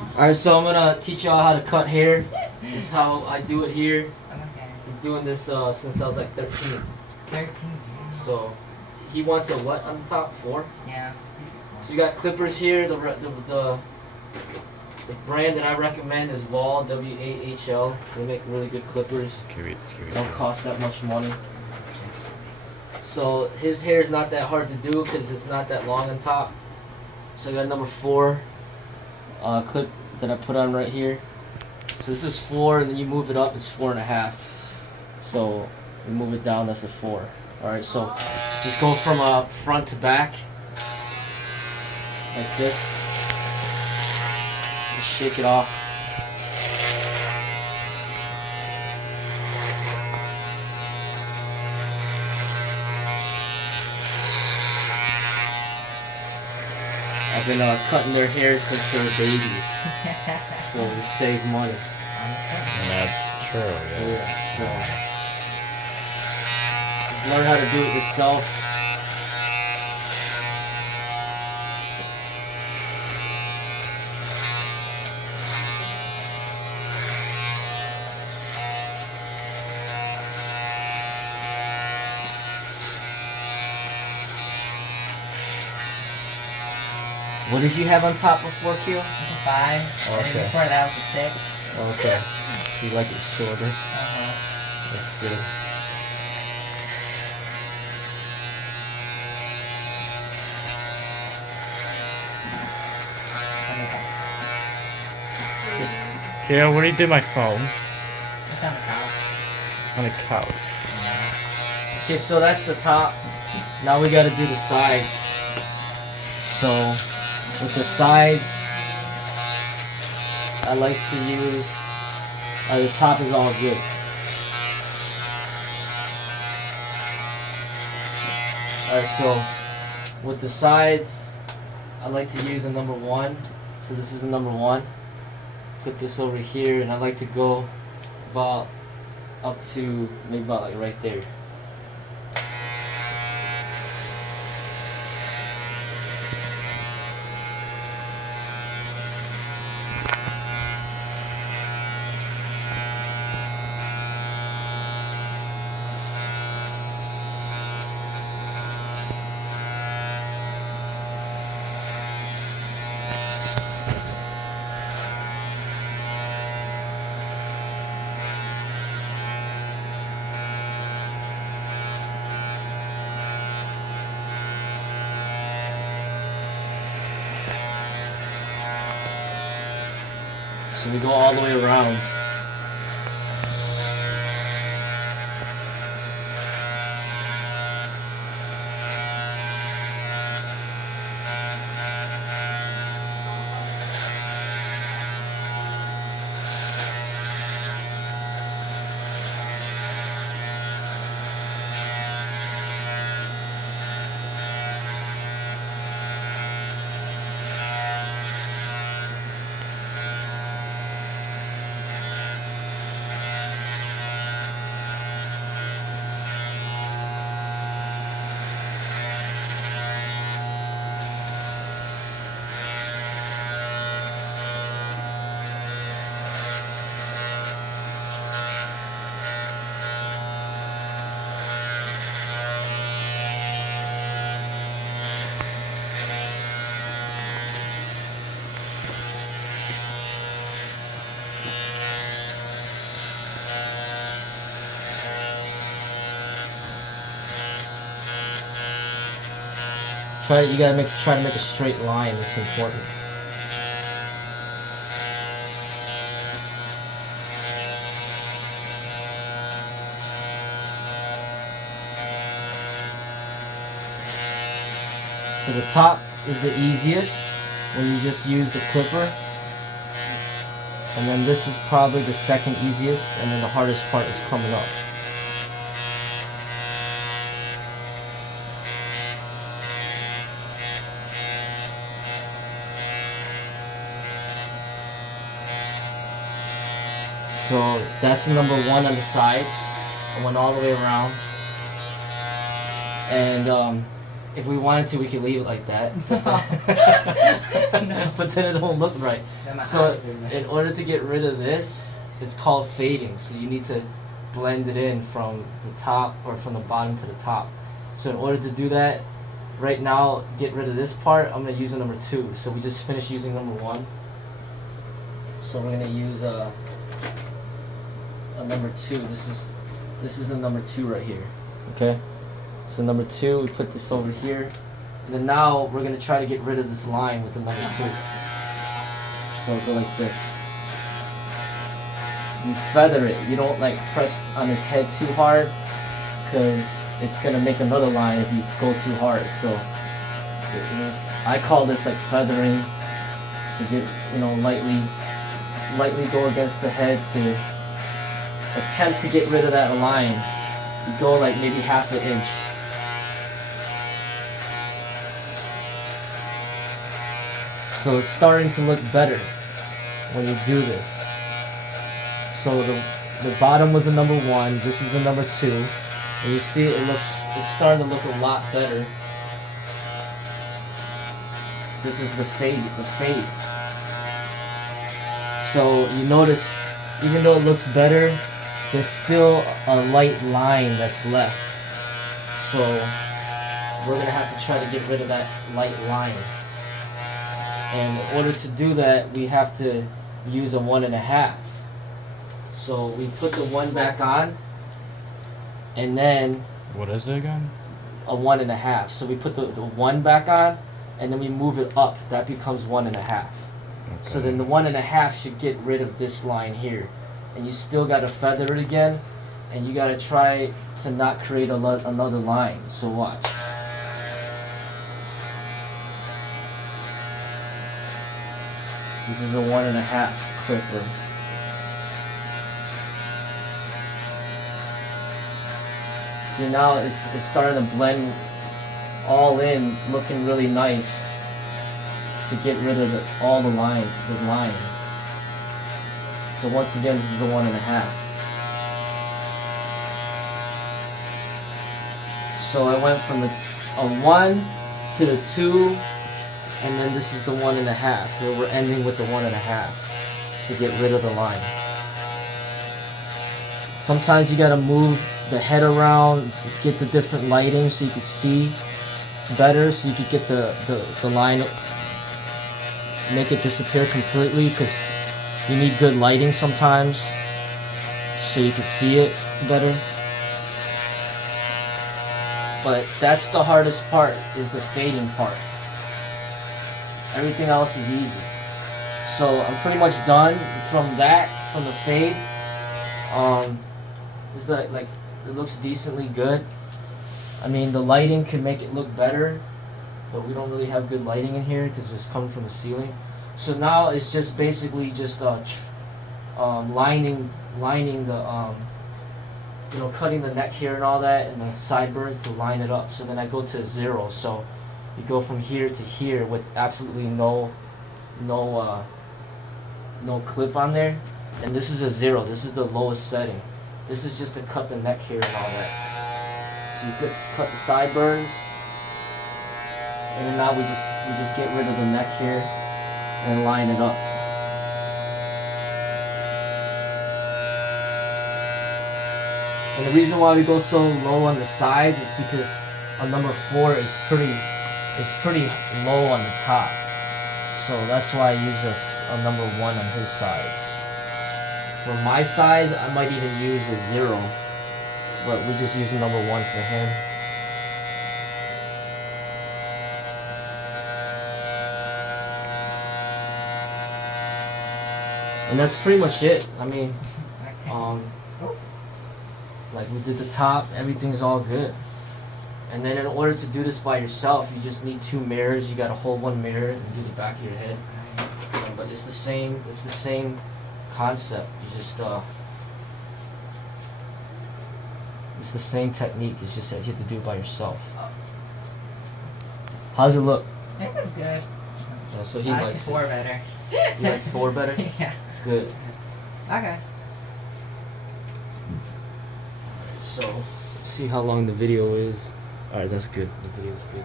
Alright, so I'm gonna teach y'all how to cut hair. This is how I do it here. Okay. Been doing this since I was like 13. 13. So he wants a what on the top? 4? Yeah. So you got clippers here. The brand that I recommend is Wahl, W-A-H-L. They make really good clippers. Don't cost that much money. So his hair is not that hard to do because it's not that long on top. So I got number 4 clip that I put on right here. So this is 4, and then you move it up, it's 4.5. So you move it down, that's a 4. Alright, so just go from front to back, like this. Just shake it off. I've been cutting their hair since they were babies, so we save money. That's true, yeah. So just learn how to do it yourself. What did you have on top before, Q? It's a 5. And Okay. then before that was a 6. Okay. So you like it shorter? Uh-huh. That's good. Yeah, where did you do my phone? It's on the couch. On the couch. Yeah. Okay, so that's the top. Now we gotta do the sides. So with the sides, I like to use, the top is all good. Alright, so with the sides, I like to use a number 1. So this is a number 1. Put this over here, and I like to go about up to maybe about like right there. So we go all the way around. You gotta try to make a straight line. It's important. So the top is the easiest when you just use the clipper. And then this is probably the second easiest, and then the hardest part is coming up. So that's the number 1 on the sides. I went all the way around. And If we wanted to, we could leave it like that. But No. but then it don't look right. Then my So eyes are messed. in order to get rid of this, it's called fading. So you need to blend it in from the top or from the bottom to the top. So in order to do that, right now, get rid of this part, I'm gonna use a number 2. So we just finished using number 1. So we're gonna use a number 2. This is a number 2 right here. Okay. So number 2, we put this over here, and then now we're gonna try to get rid of this line with the number 2. So go like this. You feather it. You don't like press on his head too hard, because it's gonna make another line if you go too hard. So I call this like feathering, to get, you know, lightly go against the head to attempt to get rid of that line. You go like maybe half an inch. So it's starting to look better when you do this. So the bottom was a number 1, this is a number 2. And you see it's starting to look a lot better. This is the fade. So you notice, even though it looks better, there's still a light line that's left. So we're gonna have to try to get rid of that light line. And in order to do that, we have to use a 1.5. So we put the 1 back on, and then What is it again? a 1.5. So we put the 1 back on, and then we move it up. That becomes 1.5. So Okay. then the 1.5 should get rid of this line here. And you still gotta feather it again, and you gotta try to not create another line. So watch. This is a 1.5 clipper. So now it's starting to blend all in, looking really nice, to get rid of all the line. So once again, this is the 1.5. So I went from a 1 to the 2, and then this is the 1.5. So we're ending with the 1.5 to get rid of the line. Sometimes you gotta move the head around, get the different lighting so you can see better, so you can get the line, make it disappear completely, because you need good lighting sometimes so you can see it better. But that's the hardest part, is the fading part. Everything else is easy. So I'm pretty much done from the fade. It's like it looks decently good. I mean, the lighting can make it look better, but we don't really have good lighting in here because it's coming from the ceiling. So now it's just basically just lining the cutting the neck here and all that, and the sideburns to line it up. So then I go to 0. So you go from here to here with absolutely no clip on there. And this is a 0. This is the lowest setting. This is just to cut the neck here and all that. So you cut the sideburns, and then now we just get rid of the neck here and line it up. And the reason why we go so low on the sides is because a number 4 is pretty low on the top. So that's why I use a number 1 on his sides. For my size, I might even use a 0, but we just use a number 1 for him. And that's pretty much it. I mean, like we did the top, everything's all good. And then in order to do this by yourself, you just need 2 mirrors. You gotta hold 1 mirror and do the back of your head. But it's the same concept. You just it's the same technique. It's just that you have to do it by yourself. How's it look? This is good. Yeah, so he I like likes 4 it. better. He likes 4 better? Yeah. Good. Okay. So, see how long the video is. Alright, that's good. The video's good.